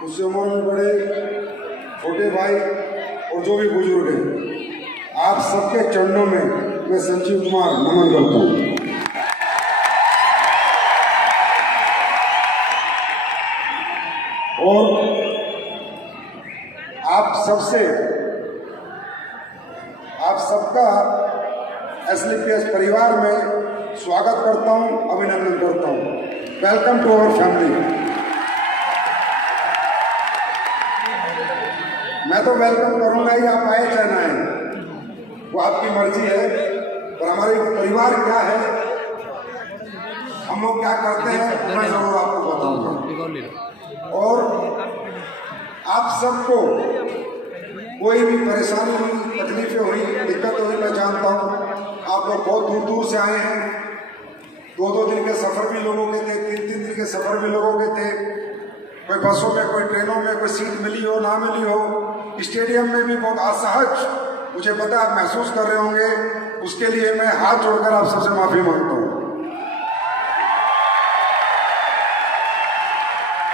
उससे उम्र में बड़े, छोटे भाई और जो भी बुजुर्ग हैं, आप सबके चरणों में मैं संजीव कुमार नमन करता हूँ। और आप सबका एसलीपीएस परिवार में स्वागत करता हूं, अभिनंदन करता हूं। Welcome to our family. मैं तो वेलकम करूंगा ही, आप आए चाहे ना आए, वो आपकी मर्जी है। और हमारे परिवार क्या है, हम लोग क्या करते हैं, मैं जरूर आपको बताऊंगा। और आप सबको कोई भी परेशानी हुई, तकलीफें हुई, दिक्कत हुई, मैं जानता हूँ आप लोग बहुत दूर दूर से आए हैं। 2-2 दिन के सफ़र भी लोगों के थे, 3-3 दिन के सफ़र भी लोगों के थे। कोई बसों में, कोई ट्रेनों में, कोई सीट मिली हो ना मिली हो, स्टेडियम में भी बहुत असहज मुझे पता आप महसूस कर रहे होंगे। उसके लिए मैं हाथ जोड़कर आप सबसे माफ़ी मांगता हूँ।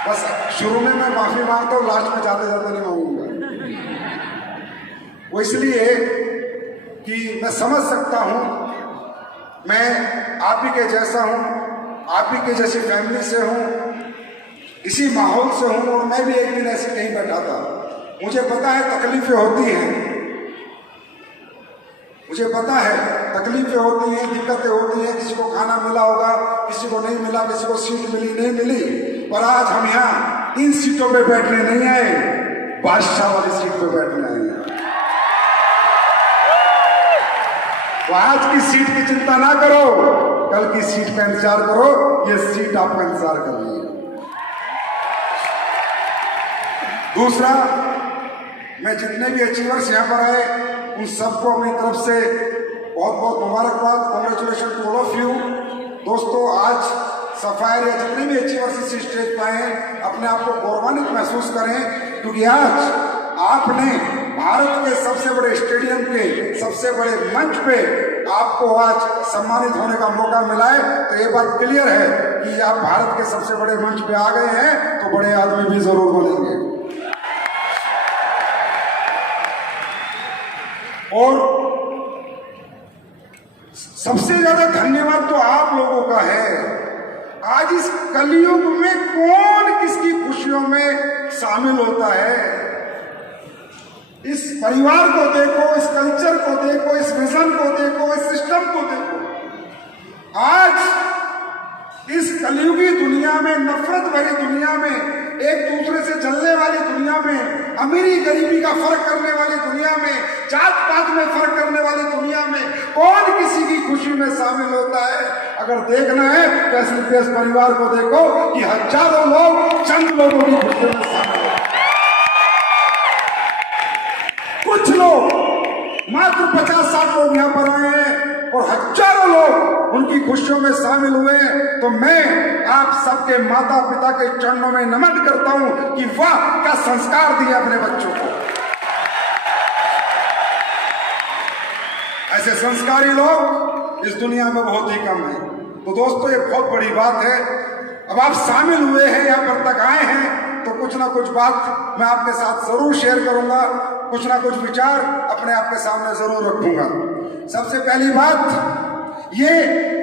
बस शुरू में मैं माफ़ी मांगता हूँ, लास्ट में जाते जाते नहीं मांगूंगा। वो इसलिए कि मैं समझ सकता हूं, मैं आप ही के जैसा हूं, आप ही के जैसी फैमिली से हूं, इसी माहौल से हूं। और मैं भी एक दिन ऐसे कहीं बैठा था, मुझे पता है तकलीफें होती हैं, मुझे पता है तकलीफें होती हैं, दिक्कतें होती हैं। किसी को खाना मिला होगा, किसी को नहीं मिला, किसी को सीट मिली नहीं मिली। पर आज हम यहाँ इन सीटों पे बैठने नहीं आए, बादशाह वाली सीट पे बैठने आए हैं। तो आज की सीट की चिंता ना करो, कल की सीट का इंतजार करो। ये सीट आपका इंतजार कर रही है। दूसरा, मैं जितने भी अचीवर्स यहां पर आए उन सबको अपनी तरफ से बहुत बहुत मुबारकबाद, congratulation to all of you. दोस्तों, आज सफायर या जितने भी अचीवर्स इस स्टेज पर आए हैं, अपने आप को गौरवान्वित महसूस करें, क्योंकि आज आपने भारत के सबसे बड़े स्टेडियम के सबसे बड़े मंच पे आपको आज सम्मानित होने का मौका मिला है। तो ये बात क्लियर है कि आप भारत के सबसे बड़े मंच पे आ गए हैं, तो बड़े आदमी भी जरूर बनेंगे। और सबसे ज्यादा धन्यवाद तो आप लोगों का है। आज इस कलयुग में कौन किसकी खुशियों में शामिल होता है। इस परिवार को देखो, इस कल्चर को देखो, इस विजन को देखो, इस सिस्टम को देखो। आज इस कलयुगी दुनिया में, नफरत भरी दुनिया में, एक दूसरे से जलने वाली दुनिया में, अमीरी गरीबी का फर्क करने वाली दुनिया में, जात पात में फर्क करने वाली दुनिया में कौन किसी की खुशी में शामिल होता है। अगर देखना है तो एसलीपीएस परिवार को देखो कि हजारों लोग चंद लोगों की खुशी में शामिल होते हैं। कुछ लोग, मात्र 50-60 लोग यहाँ पर आए हैं और हजारों लोग उनकी खुशियों में शामिल हुए हैं। तो मैं आप सबके माता पिता के चरणों में नमन करता हूं कि वाह, क्या संस्कार दिए अपने बच्चों को। ऐसे संस्कारी लोग इस दुनिया में बहुत ही कम हैं। तो दोस्तों, ये बहुत बड़ी बात है। अब आप शामिल हुए हैं, यहाँ पर तक आए हैं, तो कुछ ना कुछ बात मैं आपके साथ जरूर शेयर करूंगा, कुछ ना कुछ विचार अपने आपके सामने जरूर रखूंगा। सबसे पहली बात, ये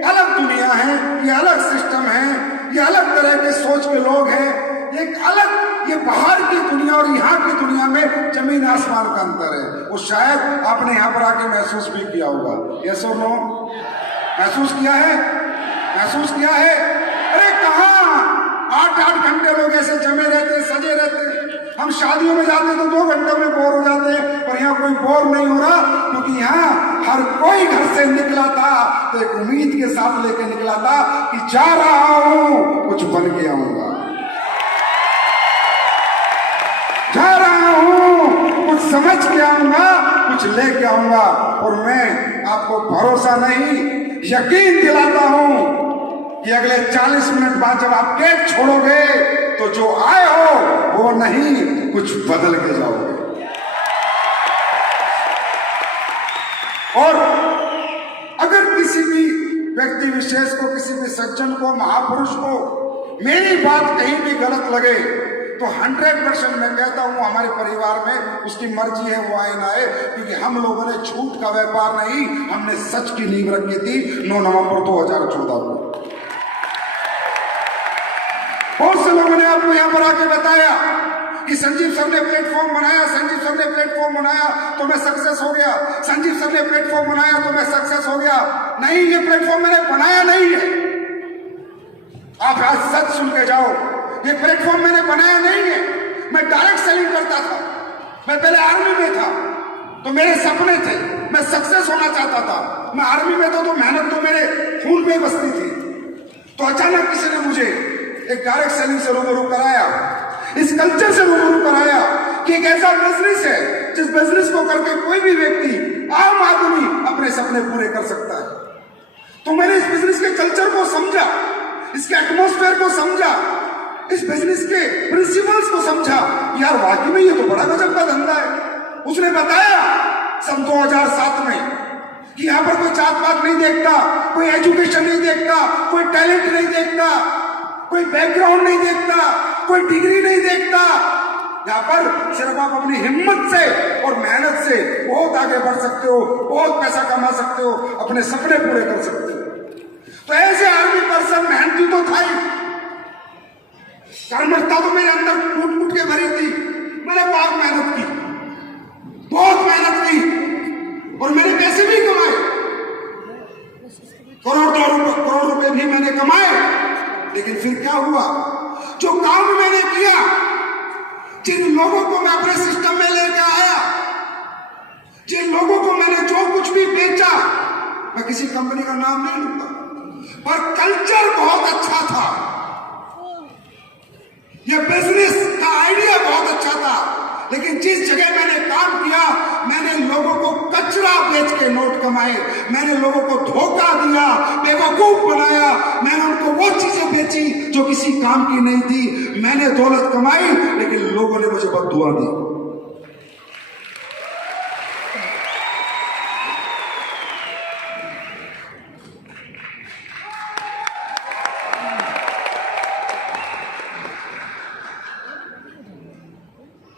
अलग दुनिया है, ये अलग सिस्टम है, ये अलग तरह के सोच के लोग हैं। एक अलग, ये बाहर की दुनिया और यहाँ की दुनिया में जमीन आसमान का अंतर है। वो शायद आपने यहाँ पर आके महसूस भी किया होगा। यस और नो? महसूस किया है? महसूस किया है? अरे कहाँ 8-8 घंटे लोग ऐसे जमे रहते हैं, सजे रहते हैं। हम शादियों में जाते हैं तो 2 घंटे में बोर हो जाते हैं, पर यहाँ कोई बोर नहीं हो रहा, क्योंकि यहाँ हर कोई घर से निकला था तो एक उम्मीद के साथ लेके निकला था कि जा रहा हूं, कुछ बन के आऊंगा, जा रहा हूं, कुछ समझ के आऊंगा, कुछ लेके आऊंगा। और मैं आपको भरोसा नहीं, यकीन दिलाता हूं कि अगले 40 मिनट बाद जब आप गेट छोड़ोगे तो जो आए हो वो नहीं, कुछ बदल के जाओगे। और अगर किसी भी व्यक्ति विशेष को, किसी भी सज्जन को, महापुरुष को मेरी बात कहीं भी गलत लगे तो 100% मैं कहता हूं हमारे परिवार में उसकी मर्जी है वो आए ना आए, क्योंकि हम लोगों ने झूठ का व्यापार नहीं, हमने सच की नींव रखी थी 9 नवंबर 2014 को। बहुत से लोगों ने आपको यहां पर आके बताया कि संजीव सर ने प्लेटफॉर्म बनाया, संजीव सर ने प्लेटफॉर्म बनाया तो मैं सक्सेस हो गया, संजीव सर ने प्लेटफॉर्म बनाया तो मैं सक्सेस हो गया। नहीं, ये प्लेटफॉर्म मैंने बनाया नहीं है। आप आज सच सुन के जाओ, ये प्लेटफॉर्म मैंने बनाया नहीं है। मैं डायरेक्ट सेलिंग करता था, मैं पहले आर्मी में था तो मेरे सपने थे, मैं सक्सेस होना चाहता था। मैं आर्मी में था तो मेहनत तो मेरे खून में बसती थी। तो अचानक किसी ने मुझे एक डायरेक्ट सेलिंग से रूबरू कराया, इस कल्चर से रूबरू कराया कि एक ऐसा बिजनेस है जिस बिजनेस को करके कोई भी व्यक्ति, आम आदमी अपने सपने पूरे कर सकता है। तो मैंने इस बिजनेस के कल्चर को समझा, इसके एटमॉस्फेयर को समझा, इस बिजनेस के प्रिंसिपल्स को समझा। यार वाकई में ये तो बड़ा गजब का धंधा है। उसने बताया सन 2007 में कि यहां पर कोई जात पात नहीं देखता, कोई एजुकेशन नहीं देखता, कोई टैलेंट नहीं देखता, कोई बैकग्राउंड नहीं देखता, कोई डिग्री नहीं देखता। यहां पर सिर्फ आप अपनी हिम्मत से और मेहनत से बहुत आगे बढ़ सकते हो, बहुत पैसा कमा सकते हो, अपने सपने पूरे कर सकते हो। तो ऐसे आर्मी पर्सन मेहनती तो था ही, कर्मठता तो मेरे अंदर कूट कूट के भरी थी। मैंने बहुत मेहनत की, बहुत मेहनत की और मैंने पैसे भी कमाए, करोड़ रुपए भी मैंने कमाए। लेकिन फिर क्या हुआ, जो काम मैंने किया, जिन लोगों को मैं अपने सिस्टम में लेकर आया, जिन लोगों को मैंने जो कुछ भी बेचा, मैं किसी कंपनी का नाम नहीं लूंगा, पर कल्चर बहुत अच्छा था, ये बिजनेस का आइडिया बहुत अच्छा था। लेकिन जिस जगह मैंने काम किया, मैंने लोगों को कचरा बेच के नोट कमाए, मैंने लोगों को धोखा दिया, बेवकूफ बनाया, मैंने उनको वो चीजें बेची जो किसी काम की नहीं थी। मैंने दौलत कमाई लेकिन लोगों ने मुझे बददुआ दी।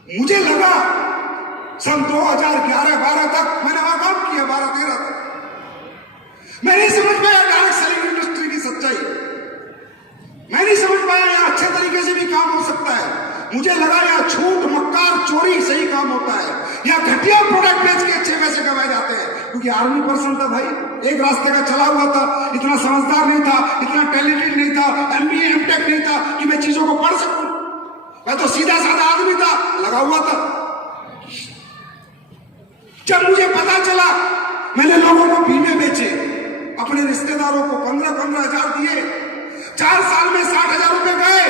मुझे लगा सन 2011-12 तक मैंने वहां काम किया, 12-13 तक। मैं नहीं समझ पाया डायरेक्ट सेलिंग इंडस्ट्री की सच्चाई, मैं नहीं समझ पाया यहां अच्छे तरीके से भी काम हो सकता है। मुझे लगा यहाँ झूठ, मक्कार, चोरी सही काम होता है, यहाँ घटिया प्रोडक्ट बेच के अच्छे पैसे कमाए जाते हैं। क्योंकि आर्मी पर्सन था भाई, एक रास्ते का चला हुआ था, इतना समझदार नहीं था, इतना टैलेंटेड नहीं था, MBA MTech नहीं था कि मैं चीजों को पढ़ सकूं। मैं तो सीधा साधा आदमी था, लगा हुआ था। जब मुझे पता चला, मैंने लोगों को बीमे बेचे, अपने रिश्तेदारों को 15-15 हजार दिए, 4 साल में 60,000 रुपए गए,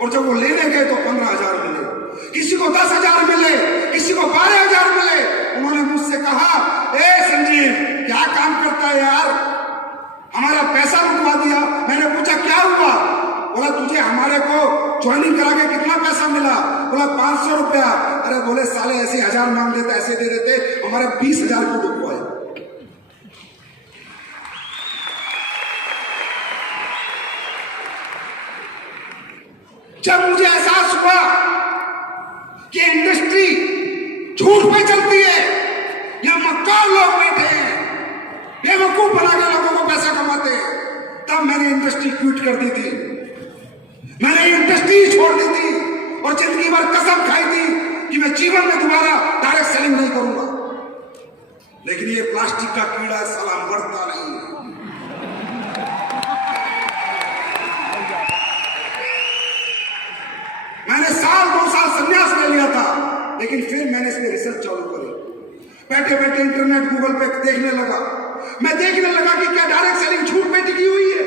और जब वो लेने गए तो 15,000 मिले, किसी को 10,000 मिले, किसी को 12,000 मिले। उन्होंने मुझसे कहा, ए संजीव क्या काम करता है यार, हमारा पैसा रुकवा दिया। मैंने पूछा क्या हुआ? बोला तुझे हमारे को ज्वाइनिंग करा के कितना पैसा मिला? बोला 500 रुपया। अरे बोले साले ऐसे 1000 मांग देते, ऐसे दे देते, हमारे 20,000 को रुकवाए। जब मुझे एहसास हुआ कि इंडस्ट्री झूठ पे चलती है, या मक्कार लोग बैठे हैं, बेवकूफ बना के लोगों को पैसा कमाते हैं, तब मैंने इंडस्ट्री क्विट कर दी थी। मैंने इंडस्ट्री छोड़ दी थी और जिंदगी भर कसम खाई थी कि मैं जीवन में दोबारा डायरेक्ट सेलिंग नहीं करूंगा। लेकिन ये प्लास्टिक का कीड़ा साला मरता नहीं है। मैंने 1-2 साल संन्यास ले लिया था, लेकिन फिर मैंने इसमें रिसर्च चालू करी। बैठे बैठे इंटरनेट गूगल पे देखने लगा। मैं देखने लगा कि क्या डायरेक्ट सेलिंग झूठ पे टिकी हुई है,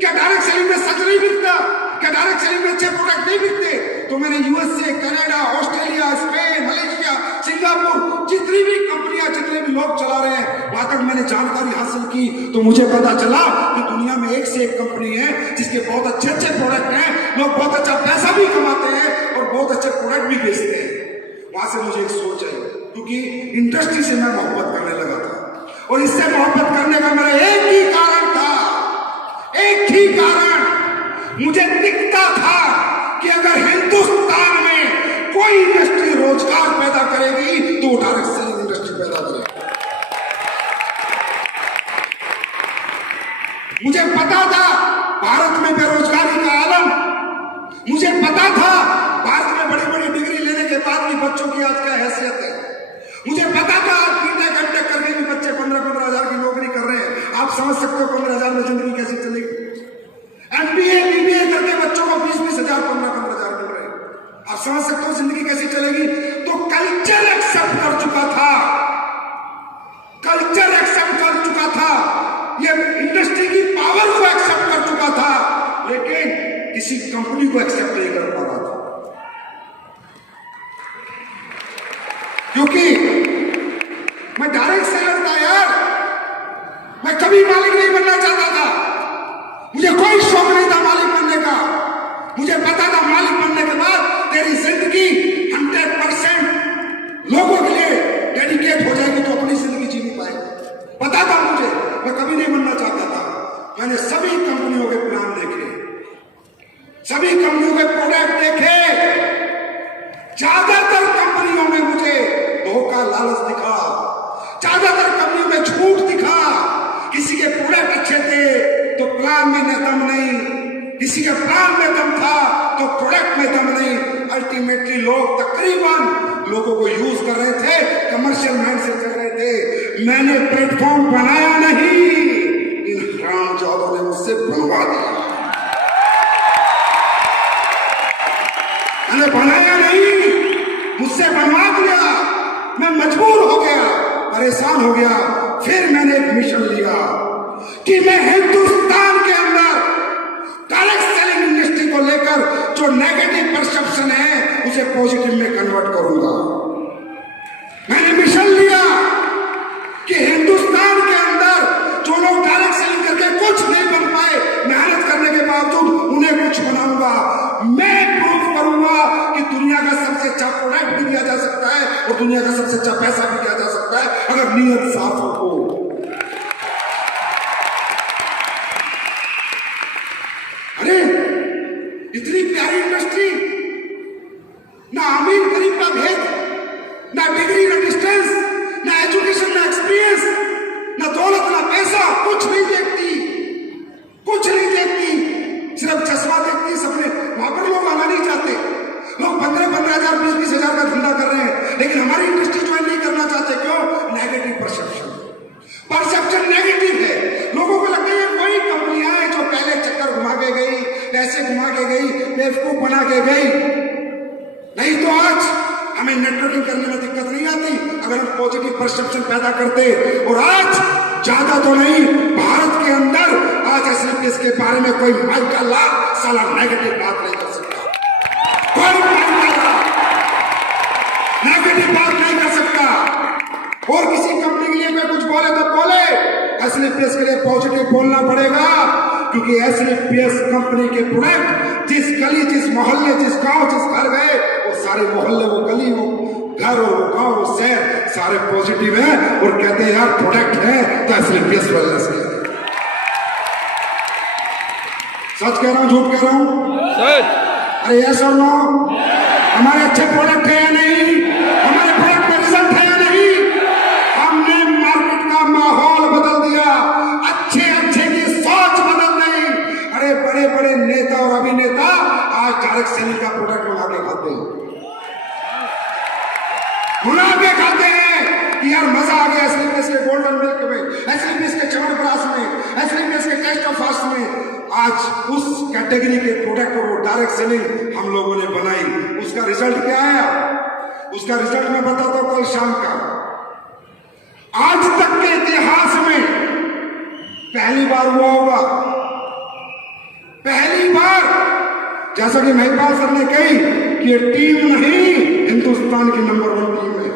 क्या डायरेक्ट सेलिंग में सच नहीं बिकता, क्या डायरेक्ट सेलिंग में अच्छे प्रोडक्ट नहीं बिकते। तो मैंने USA, Canada, Australia, Spain, Malaysia, Singapore, जितनी भी कंपनियां, जितने भी लोग चला रहे हैं, वहां तक मैंने जानकारी हासिल की। तो मुझे पता चला कि दुनिया में एक से एक कंपनी है जिसके बहुत अच्छे अच्छे प्रोडक्ट हैं, लोग बहुत अच्छा पैसा भी कमाते हैं और बहुत अच्छे प्रोडक्ट भी बेचते हैं। वहां से मुझे एक सोच है, क्योंकि इंडस्ट्री से मैं मोहब्बत करने लगा था, और इससे मोहब्बत करने का मेरा एक ही कारण था, एक ही कारण। मुझे दिखता था कि अगर हिंदुस्तान मुझे पता था भारत में बड़ी बड़ी डिग्री लेने के बाद भी बच्चों की आज क्या हैसियत है। मुझे पता था आज बीटेक एमटेक करके भी बच्चे 15-15 हजार की नौकरी कर रहे हैं। आप समझ सकते हो 15 हजार में जिंदगी कैसे चलेगी। एमबीए बीबीए करके बच्चों को 20-20 हजार 15-15 हजार मिल रहे हैं। आप समझ सकते हो जिंदगी कैसी चलेगी। तो कल्चर एक्सेप्ट कर चुका था, कल्चर एक्सेप्ट कर चुका था, ये इंडस्ट्री की पावर को एक्सेप्ट कर चुका था, लेकिन किसी कंपनी को एक्सेप्ट नहीं कर पा रहा था। क्योंकि मैं डायरेक्ट सेलर था यार, मैं कभी मालिक नहीं बनना चाहता था। मुझे कोई शौक नहीं था मालिक बनने का। मुझे पता था मालिक बनने के बाद तेरी जिंदगी 100% लोगों के लिए डेडिकेट हो जाएगी, तो अपनी जिंदगी जी नहीं पाएगी। पता था मुझे, मैं कभी नहीं बनना चाहता था। मैंने सभी कंपनियों के प्लान देखे, सभी कंपनियों के प्रोडक्ट देखे। ज्यादातर कंपनियों में मुझे धोखा लालच दिखा, ज्यादातर कंपनियों में झूठ दिखा। किसी के प्रोडक्ट अच्छे थे तो प्लान में दम नहीं, किसी के प्लान में दम था तो प्रोडक्ट में दम नहीं। अल्टीमेटली लोग तकरीबन लोगों को यूज कर रहे थे, कमर्शियल माइंड से चल रहे थे। मैंने प्लेटफॉर्म बनाया नहीं, इन हरामजादों ने मुझसे बनवा दिया। मैंने बनाया नहीं, मुझसे बनवा दिया। मैं मजबूर हो गया, परेशान हो गया। फिर मैंने एक मिशन लिया कि मैं हिंदुस्तान के अंदर डायरेक्ट सेलिंग इंडस्ट्री को लेकर जो नेगेटिव परसेप्शन है उसे पॉजिटिव में कन्वर्ट करूंगा। मैंने मिशन लिया कि हिंदुस्तान के अंदर जो लोग डायरेक्ट सेलिंग करके कुछ नहीं बन पाए, मेहनत करने के बावजूद उन्हें कुछ बनाऊंगा। मैं प्रूव करूंगा कि दुनिया का सबसे अच्छा प्रोडक्ट भी दिया जा सकता है और दुनिया का सबसे अच्छा पैसा भी दिया जा सकता है, अगर नीयत साफ हो। अरे इतनी प्यारी इंडस्ट्री, ना अमीर गरीब का भेद, ना डिग्री ना डिस्टेंस, ना एजुकेशन ना एक्सपीरियंस, ना दौलत ना पैसा, कुछ नहीं देखती, कुछ नहीं देखती, सिर्फ चश्मा देखती। सबने वहां पर लोग आना नहीं चाहते। लोग 15-15 हजार 20-20 हजार का धंधा कर रहे हैं, लेकिन हमारी इंडस्ट्री ज्वाइन नहीं करना चाहते। क्यों? नेगेटिव परसेप्शन, परसेप्शन नेगेटिव है। लोगों को लगता है कोई कंपनियां हैं जो पहले चक्कर घुमा के गई, पैसे घुमा के गई, बेवकूफ बना के गई। नहीं तो आज हमें नेटवर्किंग करने में दिक्कत नहीं आती अगर हम पॉजिटिव परसेप्शन पैदा करते। और आज ज्यादा तो नहीं, भारत के अंदर आज एसएलपीएस के बारे में कोई माइक का लाभ साला नेगेटिव बात नहीं कर सकता, कोई नेगेटिव बात नहीं कर सकता। और किसी कंपनी के लिए कोई कुछ बोले तो बोले, एसएलपीएस के लिए पॉजिटिव बोलना पड़ेगा, क्योंकि एसएलपीएस कंपनी के प्रोडक्ट जिस गली, जिस मोहल्ले, जिस गांव, जिस घर गए, वो सारे मोहल्ले, वो गली, वो घर और वो गांव, वो शहर सारे पॉजिटिव हैं और कहते हैं यार प्रोडक्ट है तो एसएलपीएस वेलनेस के। सच कह रहा हूं झूठ कह रहा हूं? अरे यस और नो? हमारे अच्छे प्रोडक्ट है या नहीं? हमारे प्रोडक्ट में रिजल्ट है या नहीं? हमने मार्केट का माहौल बदल दिया, अच्छे अच्छे की सोच बदल गई। अरे बड़े बड़े नेता और अभिनेता आज डायरेक्ट सेलिंग का प्रोडक्ट बना के खाते हैं, बुला के खाते हैं कि यार मजा आ गया एसएलपीएस के गोल्डन मिल्क में, एसएलपीएस के च्यवनप्राश में, एसएलपीएस के टेस्ट ऑफ फास्ट में। आज उस कैटेगरी के प्रोडक्ट और वो डायरेक्ट सेलिंग हम लोगों ने बनाई। उसका रिजल्ट क्या आया? उसका रिजल्ट मैं बताता हूं कल शाम का। आज तक के इतिहास में पहली बार हुआ होगा, पहली बार, जैसा कि महिपाल सर ने कही कि ये टीम नहीं, हिंदुस्तान की नंबर 1 टीम है।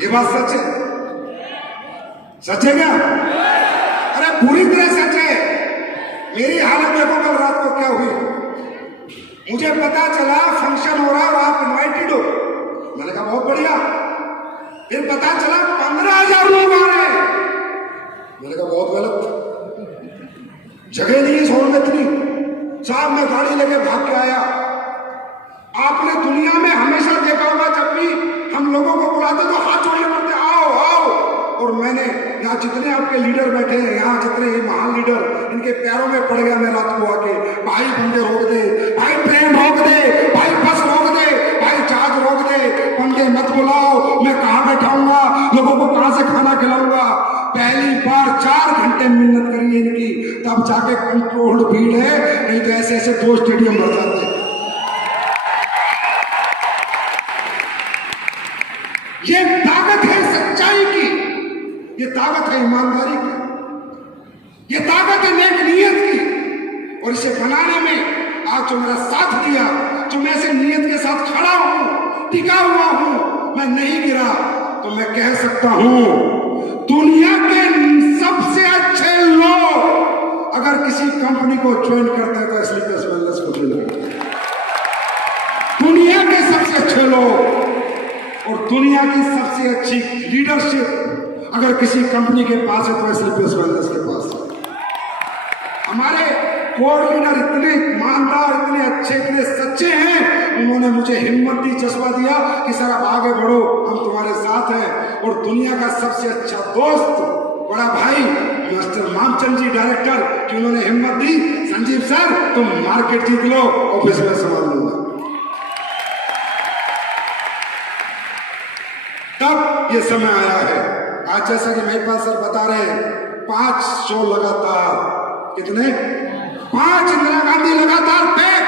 ये बात सच है, सच है क्या? अरे पूरी तरह सच है। मेरी हालत देखो कल रात को क्या हुई। मुझे पता चला फंक्शन हो रहा है, आप इन्वाइटेड हो। मैंने कहा बहुत बढ़िया। फिर पता चला 15,000 लोग आ रहे हैं। मैंने कहा बहुत गलत, जगह नहीं इस हॉल में इतनी। साहब मैं गाड़ी लेके भाग के आया। आपने दुनिया में हमेशा देखा होगा जब भी हम लोगों को बुलाते तो हाथ जोड़ने पड़ते, आओ आओ। और मैंने यहाँ जितने आपके लीडर बैठे हैं, यहाँ जितने महान लीडर, इनके पैरों में पड़ गया मैं रात को आके, भाई बंदे रोक दे, भाई ट्रेन रोक दे, भाई बस रोक दे, भाई जहाज रोक दे, बंदे मत बुलाओ, मैं कहाँ बैठाऊंगा, लोगों को कहाँ से खाना खिलाऊंगा। पहली बार 4 घंटे मिन्नत करी है इनकी, तब जाके कंट्रोल्ड भीड़ है, नहीं तो ऐसे ऐसे 2 स्टेडियम भर जाते हैं। ये ताकत है सच्चाई की, ये ताकत है ईमानदारी की, ये ताकत है नेक नीयत की। और इसे बनाने में आज जो मेरा साथ दिया, जो मैं ऐसे नीयत के साथ खड़ा हूं, टिका हुआ हूं, मैं नहीं गिरा, तो मैं कह सकता हूं दुनिया के सबसे अच्छे लोग अगर किसी कंपनी को ज्वाइन करते हैं तो स्लीपर्स वेलनेस को ज्वाइन करते हैं। दुनिया के सबसे अच्छे लोग और दुनिया की सबसे अच्छी लीडरशिप अगर किसी कंपनी के पास है तो स्लीपर्स वेलनेस के पास है। हमारे कोर लीडर इतने ईमानदार, इतने अच्छे, इतने सच्चे हैं, उन्होंने मुझे हिम्मत दी, जज्बा दिया कि सर आप आगे बढ़ो, हम तुम्हारे साथ हैं। और दुनिया का सबसे अच्छा दोस्त, बड़ा भाई मिस्टर मामचंद जी डायरेक्टर, कि उन्होंने हिम्मत दी, संजीव सर तुम मार्केट जीत लो, ऑफिस में संभाल लूंगा। तब ये समय आया है। आज जैसा कि महिपाल सर बता रहे हैं, 5 शो लगातार, कितने 5 इंदिरा गांधी लगातार बैक।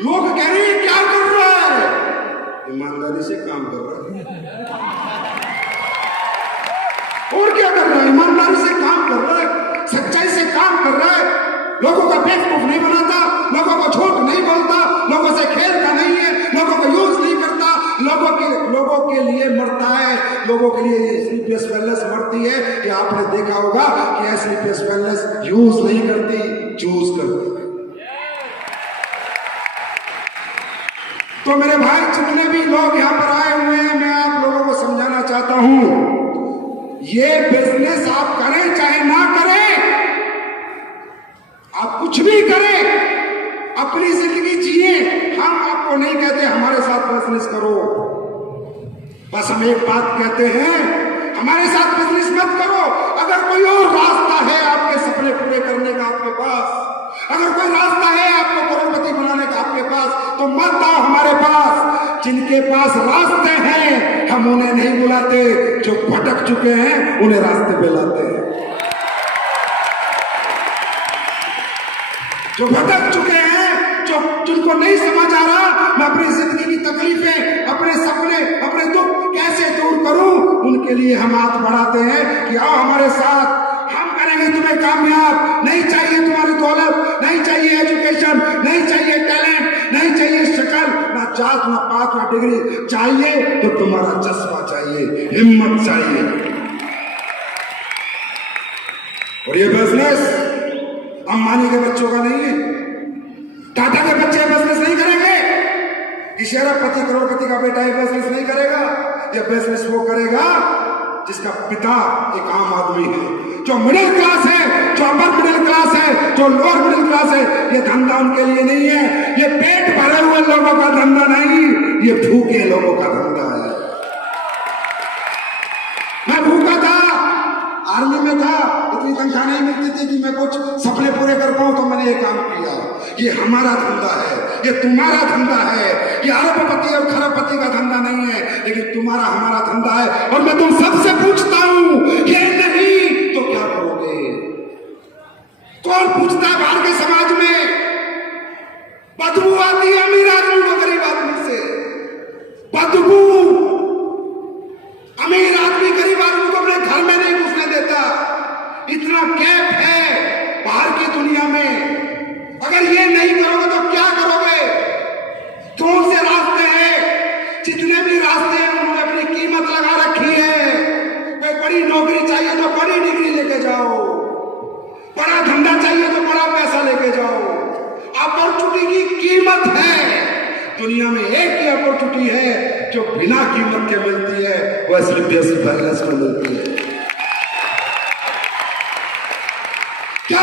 लोग कह रहे हैं क्या कर रहा है, ईमानदारी से काम कर रहा है। और क्या कर रहा है, ईमानदारी से काम कर रहा है, सच्चाई से काम कर रहा है, लोगों का बेवकूफ नहीं बनाता, लोगों को झूठ नहीं बोलता, लोगों से खेलता नहीं है, लोगों को यूज नहीं करता, लोगों के लिए मरता है, लोगों के लिए स्लीपर्स वेलनेस मरती है। ये आपने देखा होगा कि स्लीपर्स वेलनेस यूज नहीं करती, चूज करती है। तो मेरे भाई जितने भी लोग यहाँ पर आए हुए हैं, मैं आप लोगों को समझाना चाहता हूं, ये बिजनेस आप करें चाहे ना करें, आप कुछ भी करें, अपनी जिंदगी जिए, हम आपको नहीं कहते हमारे साथ बिजनेस करो, बस हम एक बात कहते हैं, हमारे साथ बिजनेस मत करो। अगर कोई और रास्ता है आपके सपने पूरे करने का आपके पास, अगर कोई रास्ता है आपको करोड़पति बनाने का आपके पास, तो मत आओ हमारे पास। जिनके पास रास्ते हैं हम उन्हें नहीं बुलाते, जो भटक चुके हैं उन्हें रास्ते पे लाते हैं। जो भटक चुके हैं, जो जिनको नहीं समझ आ रहा मैं अपनी जिंदगी की तकलीफें, अपने सपने, अपने दुख कैसे दूर करूं, उनके लिए हम हाथ बढ़ाते हैं कि आओ हमारे साथ, हम करेंगे तुम्हें कामयाब। नहीं चाहिए तुम्हारी दौलत, नहीं चाहिए एजुकेशन, नहीं चाहिए टैलेंट, नहीं चाहिए शक्ल, ना जात, ना पात, ना डिग्री, चाहिए तो तुम्हारा जज्बा चाहिए, हिम्मत चाहिए। और ये बिजनेस अंबानी के बच्चों का नहीं है, टाटा के बच्चे बिजनेस नहीं करेंगे, किसी अरबपति करोड़पति का बेटा ये बिजनेस नहीं करेगा। ये बिजनेस वो करेगा जिसका पिता एक आम आदमी है, जो मिडिल क्लास है, जो अपर मिडिल क्लास है, जो लोअर मिडिल क्लास है। ये धंधा उनके लिए नहीं है, ये पेट भरे हुए लोगों का धंधा नहीं, ये भूखे लोगों का धंधा है। मैं भूखा था, आर्मी में था, इतनी तनख्वाह नहीं मिलती थी कि मैं कुछ सपने पूरे कर पाऊं, तो मैंने ये काम किया। ये हमारा धंधा है, ये तुम्हारा धंधा है, ये अरबपति और खरबपति का धंधा नहीं है, लेकिन तुम्हारा हमारा धंधा है। और मैं तुम सबसे पूछता हूं, ये नहीं तो क्या करोगे? कौन पूछता है बाहर के समाज में? बदबू आती है अमीर आदमी को गरीब आदमी से, बदबू अमीर आदमी गरीब आदमी को अपने घर में नहीं घुसने देता। इतना गैप है बाहर की दुनिया में। अगर ये नहीं करोगे तो क्या करोगे? कौन से रास्ते हैं? जितने भी रास्ते हैं उन्होंने अपनी कीमत लगा रखी है। कोई बड़ी नौकरी चाहिए तो बड़ी डिग्री लेके जाओ, बड़ा धंधा चाहिए तो बड़ा पैसा लेके जाओ। अपॉर्चुनिटी की कीमत है, दुनिया में एक ही अपॉर्चुनिटी है जो बिना कीमत के मिलती है, वह सिर्फ बिजनेस को मिलती है। क्या